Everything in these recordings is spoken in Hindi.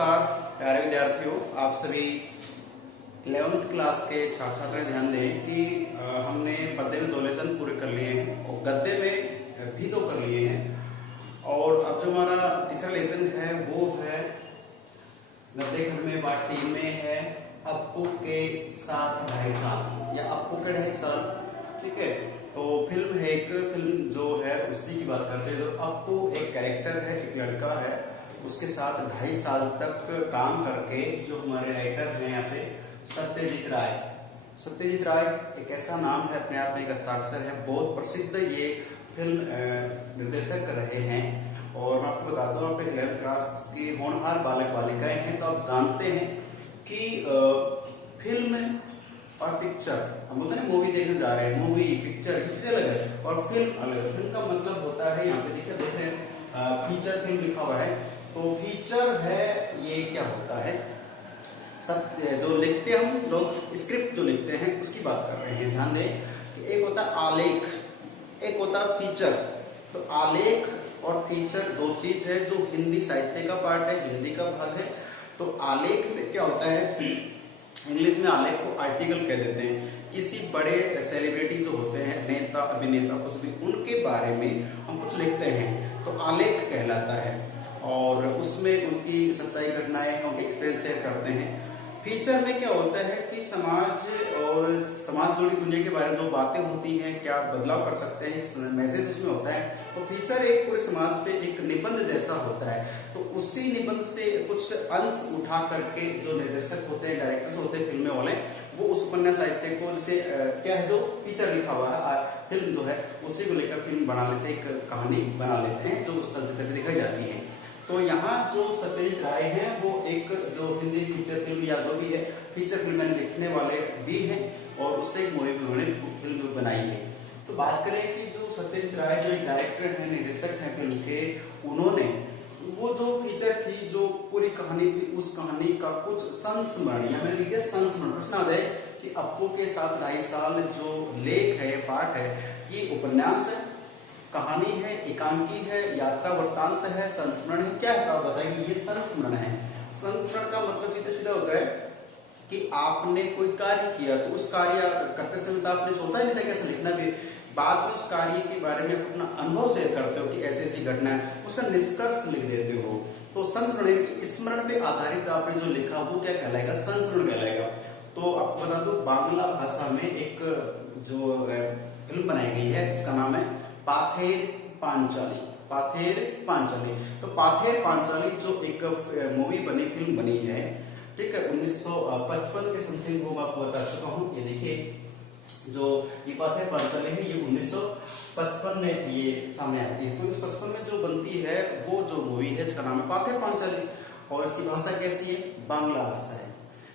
नमस्कार प्यारे विद्यार्थियों, आप सभी 11th क्लास के छात्र छात्राएं ध्यान दें कि हमने पद्य में 2 लेसन पूरे कर लिए हैं और गद्य में भी 2 कर लिए हैं। और अब जो हमारा तीसरा लेसन है वो है गद्य घर में बाटी में है अप्पू के साथ 2.5 साल या अप्पू के 2.5 साल। ठीक है, तो फिल्म है, एक फिल्म जो है उसी की बात करते हैं। जो अप्पू एक कैरेक्टर है, एक लड़का है, उसके साथ 2.5 साल तक काम करके जो हमारे राइटर हैं यहाँ पे सत्यजीत राय। सत्यजीत राय एक ऐसा नाम है, अपने आप में एक हस्ताक्षर है, बहुत प्रसिद्ध ये फिल्म निर्देशक रहे हैं। और मैं आपको बता दूं, आप 11th क्लास के होनहार बालक बालिकाएं हैं तो आप जानते हैं कि फिल्म और पिक्चर, हम बोलते हैं मूवी देखने जा रहे हैं, मूवी पिक्चर चीज अलग है और फिल्म अलग है। फिल्म का मतलब होता है, यहाँ पे देखिए देख रहे हैं फीचर फिल्म लिखा हुआ है, तो फीचर है ये क्या होता है, सब जो लिखते हैं हम लोग स्क्रिप्ट जो लिखते हैं उसकी बात कर रहे हैं। ध्यान दें कि एक होता है आलेख, एक होता है फीचर। तो आलेख और फीचर 2 चीज है जो हिंदी साहित्य का पार्ट है, हिंदी का भाग है। तो आलेख में क्या होता है, इंग्लिश में आलेख को आर्टिकल कह देते हैं। किसी बड़े सेलिब्रिटी जो होते हैं, नेता अभिनेता कुछ भी, उनके बारे में हम कुछ लिखते हैं तो आलेख कहलाता है और उसमें उनकी सच्चाई घटनाएं, उनके एक्सपीरियंस शेयर करते हैं। फीचर में क्या होता है कि समाज और समाज जुड़ी दुनिया के बारे में जो बातें होती हैं, क्या बदलाव कर सकते हैं, एक मैसेज उसमें होता है। तो फीचर एक पूरे समाज पे एक निबंध जैसा होता है, तो उसी निबंध से कुछ अंश उठा करके जो निर्देशक होते हैं, डायरेक्टर्स होते हैं फिल्में वाले, वो उस उपन्यास साहित्य को जैसे क्या है जो फीचर लिखा हुआ है, फिल्म जो है उसी को लेकर फिल्म बना लेते हैं, एक कहानी बना लेते हैं जो उस चलचित्र में दिखाई जाती है। तो यहाँ जो सत्यजीत राय हैं वो एक जो हिंदी फीचर फिल्म या जो भी है फीचर फिल्म लिखने वाले भी हैं और उससे एक मूवी उन्होंने फिल्म बनाई है। तो बात करें कि जो सत्यजीत राय जो एक डायरेक्टर हैं, निर्देशक हैं फिल्म के, उन्होंने वो जो फीचर थी, जो पूरी कहानी थी, उस कहानी का कुछ संस्मरण, या मैंने लिख दिया संस्मरण। प्रश्न आ जाए कि अप्पू के साथ 2.5 साल जो लेख है, पाठ है, ये उपन्यास है, कहानी है, एकांकी है, यात्रा वृत्तांत है, संस्मरण है, क्या है तो आप बताएंगे। ये संस्मरण है। संस्मरण का मतलब सीधा सीधा होता है कि आपने कोई कार्य किया तो उस कार्य करते समय तो आपने सोचा ही नहीं था कैसे लिखना भी, बाद में उस कार्य के बारे में अपना अनुभव शेयर करते हो कि ऐसी ऐसी घटना है, उसका निष्कर्ष लिख देते हो। तो संस्मरण की स्मरण पे आधारित आपने जो लिखा वो क्या कहलाएगा, संस्मरण कहलाएगा। तो आपको बता दो, बांग्ला भाषा में एक जो फिल्म बनाई गई है उसका नाम है पाथेर पांचाली। पाथेर पांचाली, तो पाथेर पांचाली जो एक मूवी बनी, फिल्म बनी है, ठीक है, 1955 के समथिंग वो आपको बता चुका हूँ। ये देखिए जो ये पाथेर पांचाली है, ये 1955 में ये सामने आती है। तो 1955 में जो बनती है वो जो मूवी है इसका नाम है पाथेर पांचाली और इसकी भाषा कैसी है, बांग्ला भाषा है।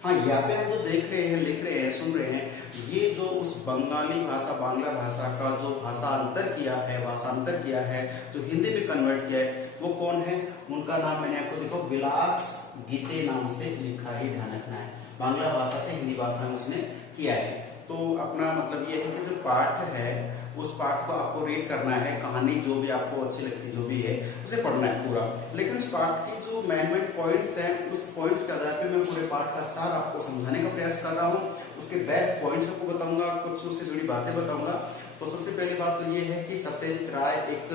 हाँ, यहाँ पे हम जो देख रहे हैं, लिख रहे हैं, सुन रहे हैं, ये जो उस बंगाली भाषा, बांग्ला भाषा का जो भाषांतर किया है, भाषांतर किया है, जो हिंदी में कन्वर्ट किया है, वो कौन है, उनका नाम मैंने आपको देखो विलास गीते नाम से लिखा है, ध्यान रखना है। बांग्ला भाषा से हिंदी भाषा में उसने किया है। तो अपना मतलब ये है कि जो पाठ है उस पाठ को आपको रीड करना है, कहानी जो भी आपको अच्छी लगती जो भी है उसे पढ़ना है पूरा। लेकिन उस पाठ की जो मेन पॉइंट्स हैं, उस पॉइंट्स के आधार पे मैं पूरे पाठ का सार आपको समझाने का प्रयास कर रहा हूँ। उसके बेस्ट पॉइंट्स आपको बताऊंगा, कुछ उससे जुड़ी बातें बताऊंगा। तो सबसे पहली बात तो ये है कि सत्यजीत राय एक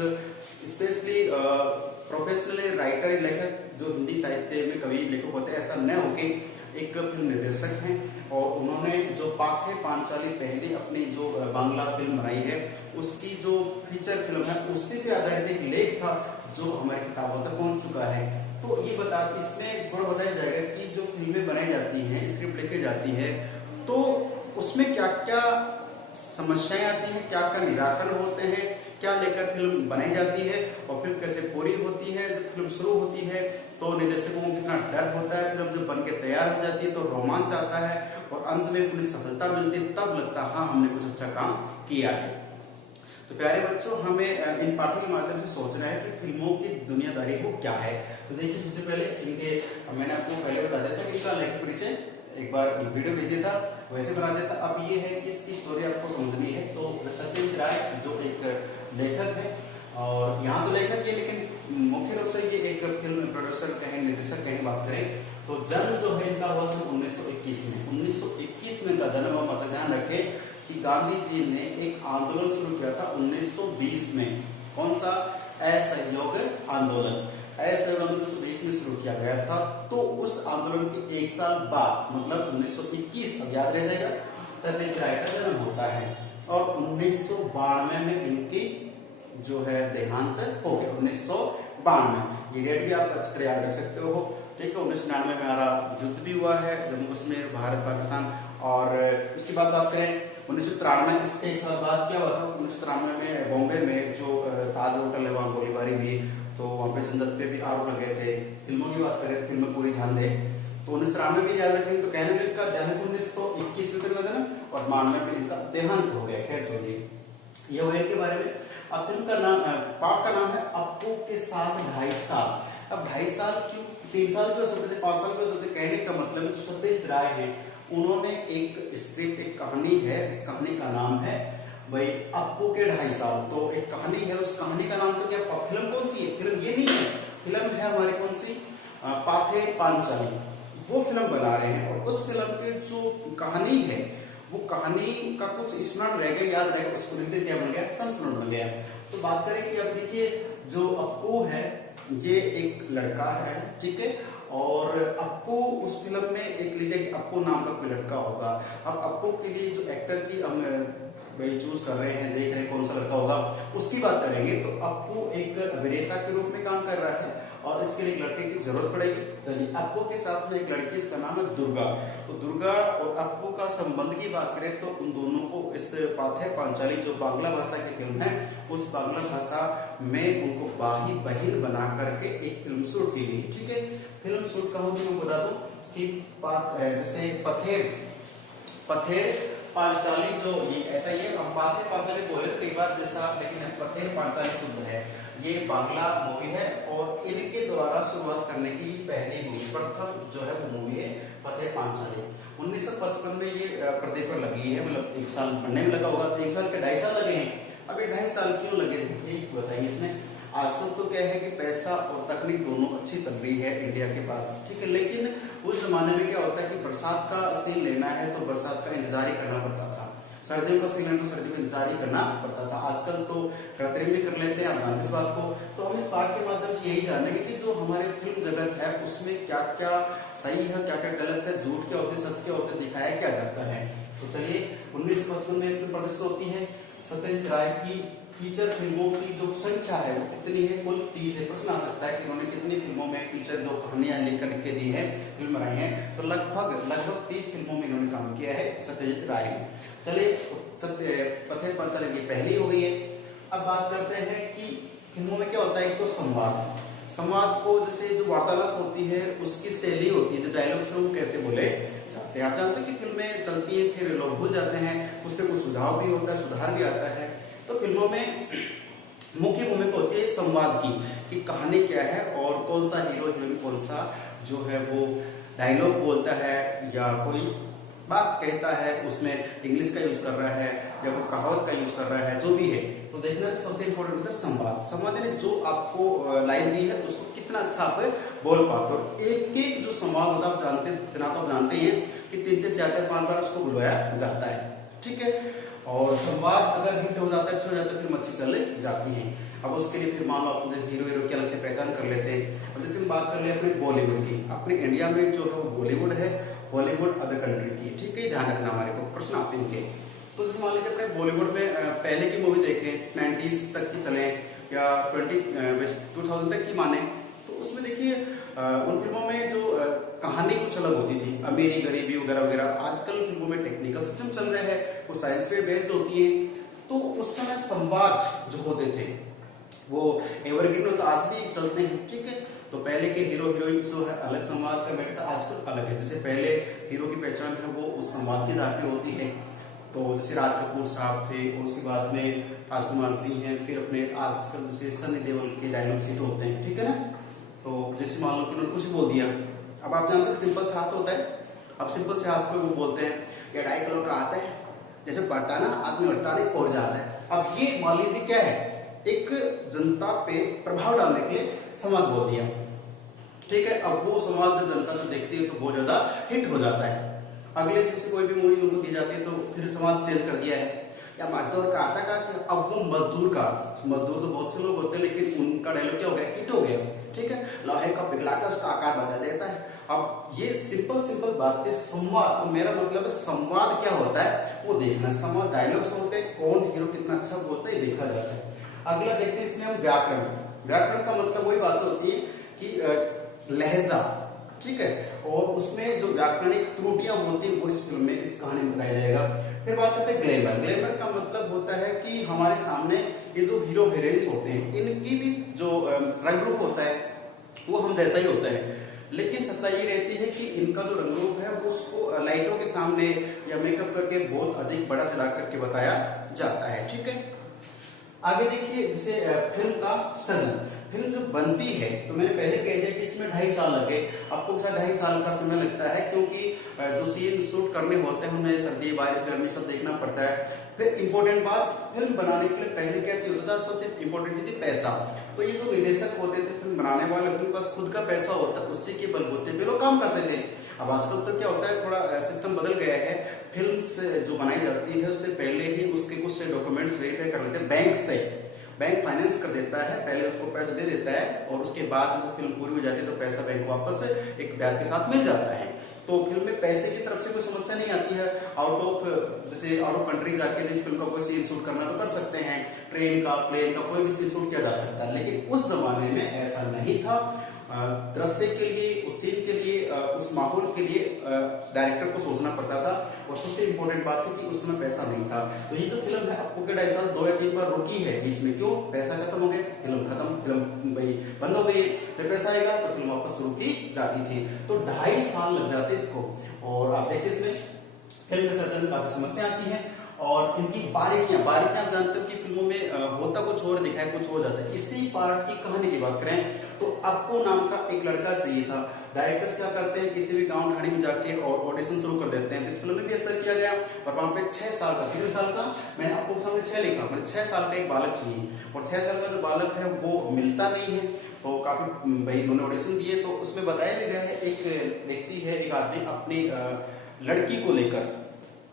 स्पेशली प्रोफेशनल राइटर, लेखक जो हिंदी साहित्य में कवि लेखक होते हैं, ऐसा न होके एक फिल्म निर्देशक हैं और उन्होंने जो पाथेर पांचाली पहले अपनी जो बांग्ला फिल्म बनाई है उसकी जो फीचर फिल्म है उसी पे आधारित एक लेख था जो हमारी किताबों तक पहुंच चुका है। तो ये इसमें पूरा बताया जाएगा कि जो फिल्में बनाई जाती हैं, स्क्रिप्ट लिखी जाती है, तो उसमें क्या क्या समस्याएं आती हैं, क्या क्या निराकरण होते हैं, क्या लेकर फिल्म बनाई जाती है और फिल्म कैसे पूरी होती है। जब फिल्म शुरू होती है तो निर्देशकों को कितना डर होता है, फिल्म जब बन के तैयार हो जाती है तो रोमांच आता है और अंत में पूरी सफलता मिलती है, तब लगता है हाँ हमने कुछ अच्छा काम किया है। तो प्यारे बच्चों, हमें इन पाठों के माध्यम से सोचना है कि फिल्मों की दुनियादारी वो क्या है। तो देखिए, सबसे पहले इनके मैंने आपको पहले बता दिया था कि इसका लेखक परिचय एक बार वीडियो भेज दिया था, वैसे बना दिया था। अब ये है कि इसकी स्टोरी आपको समझनी है। तो सत्यजीत राय जो एक लेखक है और यहाँ तो लेखक है, लेकिन मुख्य मुख्य रूप से ये एक फिल्म प्रोड्यूसर कहें, निर्देशक कहें बात करें तो जन्म जो है इनका हुआ सन 1921 में। 1921 में इनका जन्म हुआ। मतलब ध्यान रखें कि गांधी जी ने एक आंदोलन शुरू किया था 1920 में। कौन सा? असहयोग आंदोलन। असहयोग आंदोलन 1920 में शुरू किया गया था। तो उस आंदोलन के एक साल बाद मतलब 1921, अब याद रह जाएगा, सत्यजीत राय का जन्म होता है और 1992 में इनकी जो है देहांत हो गया। 1992 ये डेट भी आप अच्छी तरह याद रख सकते हो। ठीक है, 1999 में हमारा युद्ध भी हुआ है जम्मू कश्मीर भारत पाकिस्तान। और उसके बाद बात करें 1993, इसके एक साल बाद क्या हुआ था? 1993 में बॉम्बे में जो ताज होटल है वहां गोलीबारी हुई, तो वहां पे संदत पे भी आरोप लगे थे। फिल्मों की बात करें, फिल्म में पूरी ध्यान दे तो 1993 भी याद रखेंगे। तो कहने का जन्म 1921 में का जन्म और 92 में इनका देहांत हो गया। खैर छोड़िए, ये हुए के बारे में। अब फिल्म का नाम, पार्ट का नाम है अप्पू के साथ 2.5 साल। अब 2.5 साल क्यों? 3 साल भी हो सकते थे, 5 साल भी हो सकते। कहने का मतलब जो सत्यजीत राय है उन्होंने एक स्क्रिप्ट, एक कहानी है, इस कहानी का नाम है भाई अप्पू के 2.5 साल। तो एक कहानी है, उस कहानी का नाम तो क्या? फिल्म कौन सी है? फिल्म ये नहीं है, फिल्म है हमारी कौन सी? पाथे पांचाली, वो फिल्म बना रहे हैं। और उस फिल्म के जो कहानी है वो कहानी का कुछ स्मरण रह गया, याद रहेगा, उसको लिखते क्या बन गया? संस्मरण बन गया। तो बात करें कि अब देखिए जो अप्पू है ये एक लड़का है, ठीक है, और अप्पू उस फिल्म में एक लिखा कि अप्पू नाम का कोई लड़का होगा। अब अप्पू के लिए जो एक्टर की हम भाई चूज कर रहे हैं, देख रहे हैं कौन सा लड़का होगा, उसकी बात करेंगे तो अप्पू एक अभिनेता के रूप में काम कर रहा है और इसके लिए एक लड़के की जरूरत पड़ेगी। चलिए, अप्पू के साथ में एक लड़की, इसका नाम है दुर्गा। तो दुर्गा और अप्पू का संबंध की बात करें तो उन दोनों को इस पाथे पांचाली जो बांग्ला भाषा की फिल्म है, उस बांग्ला भाषा में उनको भाई बहन बना करके एक फिल्म शूट की गई। ठीक है, फिल्म शूट का मैं बता दूं कि जैसे पथेर पांचाली जो ये ऐसा ही है, हम पाथे पांचाली बोले तो कई बार जैसा, लेकिन पथेर पांचाली शुद्ध है। ये बांग्ला मूवी है और इनके द्वारा शुरुआत करने की पहली मूवी, प्रथम जो है वो मूवी है पथेर पांचाली। 1955 में ये पर्दे पर लगी है, मतलब 1 साल बनने में लगा होगा, 1 साल के 2.5 साल लगे हैं। अब ये 2.5 साल क्यों लगे थे ये बताएंगे इसमें। आजकल तो क्या है कि पैसा और तकनीक दोनों अच्छी चल रही है इंडिया के पास, ठीक है, लेकिन उस जमाने में क्या होता है कि बरसात का सीन लेना है तो बरसात का इंतजार ही करना पड़ता था, सर्दियों का सीन लेना तो सर्दियों का इंतजार ही करना पड़ता था। आजकल तो कृत्रिम भी कर लेते हैं, आप जानते इस बात को। तो हम इस पाठ के माध्यम से यही जानेंगे कि जो हमारे फिल्म जगत है उसमें क्या क्या सही है, क्या क्या गलत है, झूठ क्या होते, सच क्या होते, दिखाया क्या जाता है। तो चलिए, 1955 में फिल्म प्रदर्शित होती है। सत्यजीत राय की फीचर फिल्मों की जो संख्या है वो कितनी है? कुल 30 है। प्रश्न आ सकता है कि उन्होंने कितनी फिल्मों में फीचर जो कहानियां लिख के दी है, फिल्म बनाई है, तो लगभग 30 फिल्मों में इन्होंने काम किया है सत्यजीत राय ने। चलिए, पथेर पांचाली की पहली हो गई है। अब बात करते हैं कि फिल्मों में क्या होता है। एक तो संवाद को जैसे जो वार्तालाप होती है उसकी शैली होती है, जो डायलॉग्स है वो कैसे बोले जाते हैं। आप जानते हैं कि फिल्में चलती है फिर लोग भूल जाते हैं, उससे कुछ सुझाव भी होता है, सुधार भी आता है। तो फिल्मों में मुख्य भूमिका होती है संवाद की, कि कहानी क्या है और कौन सा हीरो हीरोइन कौन सा जो है वो डायलॉग बोलता है या कोई बात कहता है, उसमें इंग्लिश का यूज कर रहा है या कोई कहावत का यूज कर रहा है, जो भी है। तो देखना सबसे इंपॉर्टेंट होता है संवाद यानी जो आपको लाइन दी है उसको कितना अच्छा आप बोल पाते हो। एक एक जो संवाद होता है आप जानते, इतना तो आप जानते हैं कि 3 से 4 5 बार उसको बुलवाया जाता है, ठीक है। और संवाद अगर हिट हो जाता है, अच्छा हो जाता है, फिर अच्छी चल जाती है। अब उसके लिए फिर मान लो आप हीरो की अलग से पहचान कर लेते हैं। अब जैसे हम बात कर ले अपने बॉलीवुड की, अपने इंडिया में जो है वो बॉलीवुड है, हॉलीवुड अदर कंट्री की, ठीक है, ध्यान रखना हमारे को प्रश्न आते हैं इनके। तो जैसे मान लीजिए अपने बॉलीवुड में पहले की मूवी देखें, 90s तक की चले या 2000 तक की माने, तो उसमें देखिए उन फिल्मों में जो कहानी कुछ अलग होती थी, अमीरी गरीबी वगैरह वगैरह। आजकल फिल्मों में टेक्निकल सिस्टम चल रहे हैं, वो साइंस पे बेस्ड होती है। तो उस समय संवाद जो होते थे वो एवरग्रीन होता, आज भी चलते हैं, ठीक है। तो पहले के हीरो हीरोइन जो है अलग संवाद का मैटर था, आजकल अलग है। जैसे पहले हीरो की पहचान है वो उस संवाद के आधार पे होती है। तो जैसे राज कपूर साहब थे, उसके बाद में राजकुमार सिंह हैं, फिर अपने आजकल जैसे सनी देओल के डायलॉग सीट होते हैं, ठीक है ना। तो जैसे मान लो कि उन्होंने कुछ बोल दिया, अब आप जानते हैं सिंपल से हाथ होता है, अब सिंपल से हाथ को वो बोलते हैं ये 2.5 किलो का हाथ है, जैसे बढ़ता है ना आदमी बढ़ता नहीं पहुंच जाता है। अब ये मान लीजिए क्या है एक जनता पे प्रभाव डालने के लिए संवाद बोल दिया। ठीक है, अब वो संवाद जनता से देखती है तो बहुत ज्यादा हिट हो जाता है। अगले जैसे कोई भी मूवी उनको दी जाती है तो फिर संवाद चेंज कर दिया है। या मजदूर का आता का, अब वो मजदूर तो बहुत से लोग होते हैं, लेकिन उनका डायलॉग क्या हो गया, हिट हो गया। ठीक है, लोहे का पिघलाकर उसका आकार बदल देता है। अब ये सिंपल बातें संवाद, तो मेरा मतलब है संवाद क्या होता है वो देखना। संवाद डायलॉग्स होते हैं, कौन हीरो कितना अच्छा बोलता है देखा जाता है। अगला देखते हैं इसमें हम व्याकरण का मतलब वही बात होती है कि लहजा, ठीक है, और उसमें जो व्याकरणिक त्रुटियां होती है वो इस फिल्म में, इस कहानी में बताया जाएगा। फिर बात करते हैं ग्लैमर का मतलब होता है कि हमारे सामने ये जो हीरो हीरोइंस होते हैं इनकी भी जो रंग रूप होता है वो हम जैसा ही होता है, लेकिन सच्चाई ये रहती है कि इनका जो रंग रूप है वो उसको लाइटों के सामने या मेकअप करके बहुत अधिक बड़ा चढ़ा करके बताया जाता है। ठीक है, आगे देखिए जैसे फिल्म का सृजन, फिल्म जो बनती है तो मैंने पहले कह दिया कि इसमें 2.5 साल लगे। आपको 2.5 साल का समय लगता है, क्योंकि जो सीन शूट करने होते हैं उनमें सर्दी बारिश गर्मी सब देखना पड़ता है। फिर इंपॉर्टेंट बात, फिल्म बनाने के लिए पहले क्या चीज होता था, सबसे इंपॉर्टेंट चीज थी पैसा। तो ये जो निर्देशक होते थे, फिल्म बनाने वाले, उनके पास खुद का पैसा होता है, उसी के बलबूते पे लोग काम करते थे। अब आजकल तो क्या होता है, थोड़ा सिस्टम बदल गया है। फिल्म जो बनाई जाती है उससे पहले ही उसके कुछ डॉक्यूमेंट्स वेरीफाई कर लेते हैं बैंक से, बैंक फाइनेंस कर देता है, पहले उसको पैसा दे देता है और उसके बाद जब फिल्म पूरी हो जाती है तो पैसा बैंक को वापस एक ब्याज के साथ मिल जाता है। तो फिल्म में पैसे की तरफ से कोई समस्या नहीं आती है। जैसे आउट ऑफ कंट्री जाके इस फिल्म का कोई सीन शूट करना तो कर सकते हैं, ट्रेन का प्लेन का कोई भी सीन शूट किया जा सकता है, लेकिन उस जमाने में ऐसा नहीं था। दृश्य के लिए, उस सीन के लिए, उस माहौल के लिए डायरेक्टर को सोचना पड़ता था। और सबसे इंपॉर्टेंट बात है कि उस समय पैसा नहीं था। तो ये जो फिल्म है आपको क्या 2.5 साल 2 या 3 बार रुकी है बीच में, क्यों? पैसा खत्म हो गया, फिल्म खत्म, फिल्म भाई बंद हो गई, फिर पैसा आएगा तो फिल्म वापस शुरू की जाती थी। तो 2.5 साल लग जाते इसको। और आप देखिए इसमें फिल्म के सर्जन काफी समस्या आती है और इनकी बारीकियां आप जानते हो कि फिल्मों में होता कुछ और दिखाया कुछ हो जाता है। इसी पार्ट की कहानी की बात करें तो अप्पू नाम का एक लड़का चाहिए था। डायरेक्टर्स क्या करते हैं, किसी भी गांव ढाणी में जाके और ऑडिशन शुरू कर देते हैं। इस फिल्म में भी ऐसा किया गया और वहां पे 6 साल का, कितने साल का, मैंने आपको सामने 6 लिखा, मैंने 6 साल का एक बालक चाहिए और 6 साल का जो बालक है वो मिलता नहीं है। तो काफी भाई उन्होंने ऑडिशन दिए, तो उसमें बताया भी गया है एक व्यक्ति है, एक आदमी अपनी लड़की को लेकर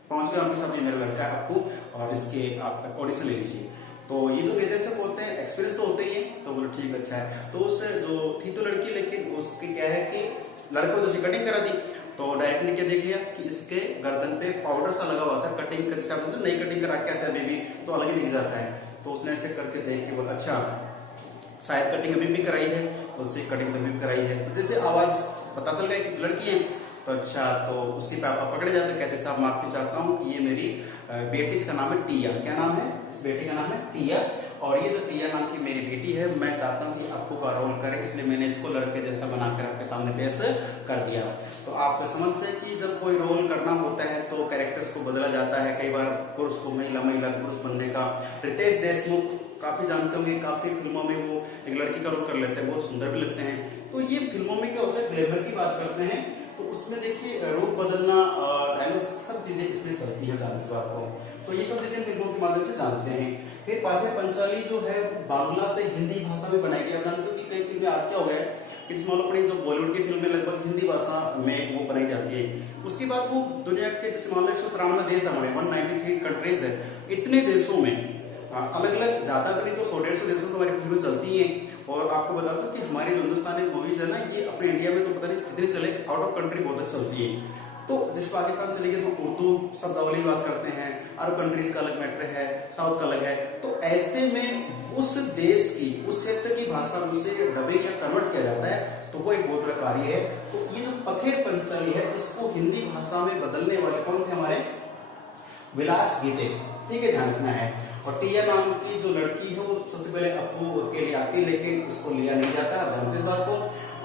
पहुंच गया उनके साथ, ये मेरा लड़का है अप्पू और इसके आप ऑडिशन ले लीजिए। तो ये जो निर्देशक होते हैं एक्सपीरियंस तो होते ही है, तो बोलो ठीक अच्छा है। तो उस जो थी तो लड़की, लेकिन उसकी क्या है कि लड़के को जैसे कटिंग करा दी, तो डायरेक्टर ने क्या देख लिया कि इसके गर्दन पे पाउडर सा लगा हुआ था, कटिंग का जैसे तो नई कटिंग करा के आता है बेबी तो अलग ही दिख जाता है। तो उसने ऐसे करके देख के बोला अच्छा शायद कटिंग अभी भी कराई है, उससे कटिंग अभी भी कराई है। तो जैसे आवाज पता चल गया कि लड़की है, तो अच्छा, तो उसके पापा पकड़े जाते, कहते साहब माफी चाहता हूँ कि ये मेरी बेटी, इसका नाम है टिया। क्या नाम है इस बेटी का? नाम है टिया। और ये जो टिया नाम की मेरी बेटी है, मैं चाहता हूँ कि अप्पू का रोल करे, इसलिए मैंने इसको लड़के जैसा बनाकर आपके सामने पेश कर दिया। तो आप समझते हैं कि जब कोई रोल करना होता है तो कैरेक्टर्स को बदला जाता है, कई बार पुरुष को महिला, महिला को पुरुष बनने का। रितेश देशमुख काफी जानते होंगे, काफी फिल्मों में वो एक लड़की का रोल कर लेते हैं, बहुत सुंदर भी लगते हैं। तो ये फिल्मों में क्या होता है, ग्लैमर की बात करते हैं तो उसमें देखिए रूप बदलना, डायलॉग, सब चीजें इसमें चलती है इस बात को। तो ये सब चीजें फिल्मों के माध्यम से जानते हैं। फिर पाथे पंचाली जो है बांग्ला से हिंदी भाषा में बनाई गई। आप जानते हो कि कई फिल्में आज क्या हो गया कि अपनी जो बॉलीवुड की फिल्में लगभग हिंदी भाषा में वो बनाई जाती है। उसके बाद वो दुनिया के जैसे मान लो 193 देश हमारे 193 कंट्रीज है, इतने देशों में अलग अलग, ज्यादा नहीं तो 100-150 देशों में हमारी फिल्में चलती हैं। और आपको बता दो कि हमारी जो हिंदुस्तानी मूवीज है ना, ये अपने इंडिया में तो पता नहीं कितनी चले, आउट ऑफ कंट्री बहुत अच्छी चलती है। तो जिस पाकिस्तान चली गई तो उर्दू शब्दावली बात करते हैं, अरब कंट्रीज का अलग मैटर है, साउथ का अलग है। तो ऐसे में उस देश की, उस क्षेत्र की भाषा में उसे डबिंग या कन्वर्ट किया जाता है, तो वो एक बहुत बड़ा कार्य है। तो ये जो पथे पंचाली है, इसको हिंदी भाषा में बदलने वाले कौन थे? हमारे विलास गीते। ठीक है, ध्यान रखना है। और टिया नाम की जो लड़की है वो सबसे पहले अप्पू के लिए आती है, लेकिन उसको लिया नहीं जाता, आप जानते इस बात को।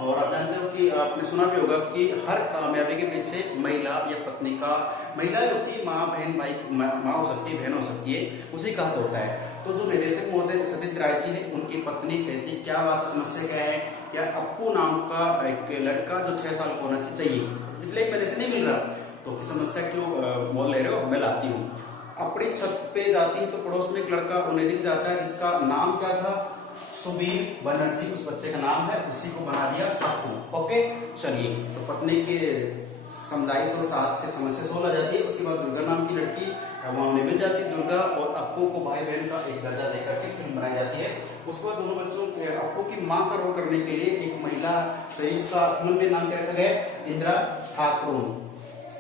और आप जानते हो कि आपने सुना भी होगा कि हर कामयाबी के पीछे महिला या पत्नी का, महिला होती है माँ, बहन, भाई, माँ हो सकती है, बहन हो सकती है, उसी का हाथ होता है। तो जो निर्देशक महोदय सतीश राय जी है, उनकी पत्नी कहती क्या बात, समस्या क्या है, क्या अप्पू नाम का एक लड़का जो 6 साल का होना चाहिए, इसलिए एक महीने से नहीं मिल रहा, तो की समस्या क्यों मोल ले रहे हो, मैं लाती हूँ। अपनी छत पे जाती है तो पड़ोस में एक लड़का उन्हें दिख जाता है जिसका नाम क्या था, सुबीर बनर्जी, उस बच्चे का नाम है, उसी को बना दिया अप्पू। ओके, चलिए, तो पत्नी के समझाइश और साथ से समस्या सोल आ जाती है। उसके बाद दुर्गा नाम की लड़की वहां मिल जाती है, दुर्गा और अप्पू को भाई बहन का एक दर्जा देकर के फिल्म बनाई जाती है। उसके बाद दोनों बच्चों के अप्पू की मां का रोल करने के लिए एक महिला सही, इसका फिल्म में नाम क्या रखा गया, इंदिरा ठाकुर।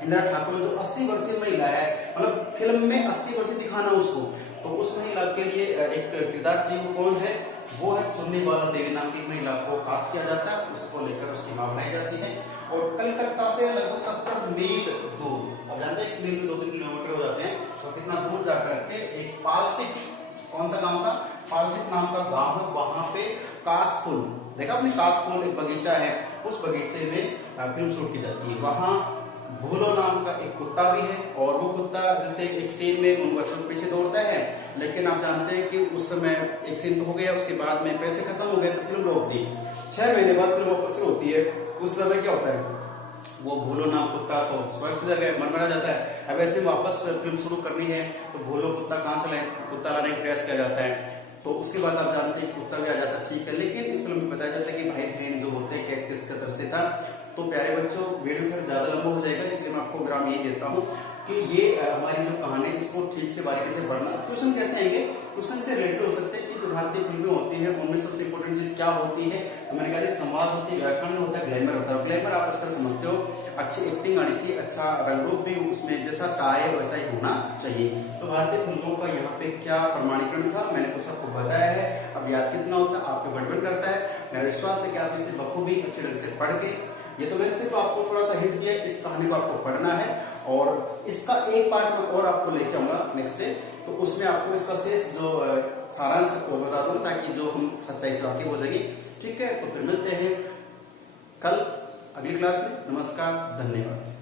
इंदिरा ठाकुर जो 80 वर्षीय महिला है, मतलब फिल्म में 80 वर्ष दिखाना उसको, तो उस महिला के लिए एक किरदार चाहिए, कौन है, वो है चुन्नी बाला देवी नाम की महिला को कास्ट किया जाता है, उसको लेकर उसकी मां बनाई जाती है। और कलकत्ता से लगभग 70 मील दूर, अब जानते हैं 1 मील में 2-3 किलोमीटर हो जाते हैं, तो कितना दूर जाकर के एक पालसिक, कौन सा गांव था, पालसिक नाम का गांव है, वहां पे कासफुल, देखा आपने, कासफुल एक बगीचा है, उस बगीचे में फिल्म शूट की जाती है। वहां भूलो नाम का एक कुत्ता भी है, और वो कुत्ता जैसे एक सीन में उन बच्चों के पीछे दौड़ता है, लेकिन आप जानते हैं कि उस समय एक सीन तो हो गया, उसके बाद में पैसे खत्म हो गए तो फिल्म रोक दी। 6 महीने बाद फिल्म वापस से होती है। उस समय क्या होता है, वो भूलो नाम कुत्ता तो स्वर्ग से जगह मरमरा जाता है। अब ऐसे वापस फिल्म शुरू करनी है तो भूलो कुत्ता कहाँ से लाए, कुत्ता लाने का प्रयास किया जाता है, तो उसके बाद आप जानते हैं कुत्ता भी आ जाता है, ठीक है। लेकिन इस फिल्म में बताया जाता है कि भाई बहन जो होते हैं कैसे किस कदर से था। तो प्यारे बच्चों, वीडियो फिर ज्यादा लंबा हो जाएगा, इसलिए मैं आपको विराम यही देता हूँ कि ये हमारी जो कहानी है इसको ठीक से बारीकी से पढ़ना। क्वेश्चन कैसे आएंगे, क्वेश्चन से रिलेटेड हो सकते हैं कि जो भारतीय फिल्में होती है उनमें सबसे इंपॉर्टेंट चीज क्या होती है, तो मैंने कहा संवाद होती है, व्याकरण होता है, ग्लैमर होता है। ग्लैमर आप अक्सर समझते हो, अच्छी एक्टिंग आनी चाहिए, अच्छा रंग रूप भी उसमें जैसा चाहे वैसा ही होना चाहिए। तो भारतीय फिल्मों का यहाँ पे क्या प्रमाणीकरण था, मैंने कुछ आपको बताया है। अब याद कितना होता है आपको डिपेंड करता है। मेरा विश्वास है कि आप इसे बखूबी अच्छे ढंग से पढ़ के, ये तो मैंने सिर्फ आपको थोड़ा सा हिंट दिया, इस कहानी को आपको पढ़ना है, और इसका एक पार्ट में और आपको लेके आऊंगा नेक्स्ट डे, तो उसमें आपको इसका शेष जो सारांश को बता दूंगा, ताकि जो हम सच्चाई से वाकिफ हो जाएंगे। ठीक है, तो फिर मिलते हैं कल अगली क्लास में। नमस्कार, धन्यवाद।